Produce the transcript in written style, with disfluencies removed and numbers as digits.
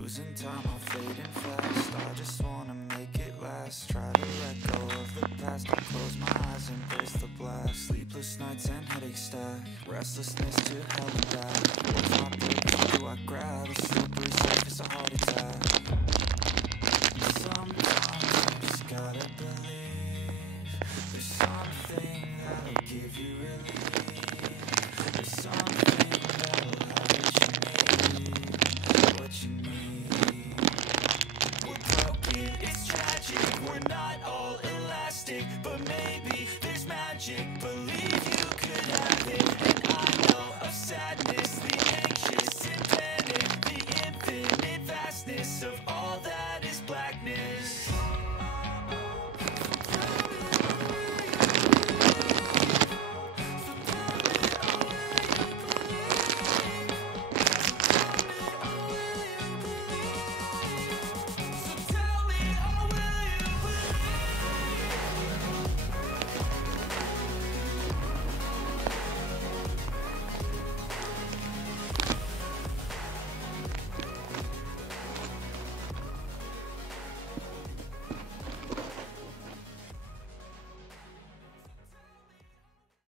Losing time, I'm fading fast. I just wanna make it last. Try to let go of the past. I close my eyes, embrace the blast. Sleepless nights and headaches stack. Restlessness to hell and back. What's my purpose? Do I grab a slippery surface, a heart attack? Sometimes you just gotta believe. There's something that'll give you relief. There's something that'll have what you need. We're broken, it's tragic. We're not all elastic, but maybe there's magic. Believe you could have it. And I know of sadness, the anxious and panic, the infinite vastness of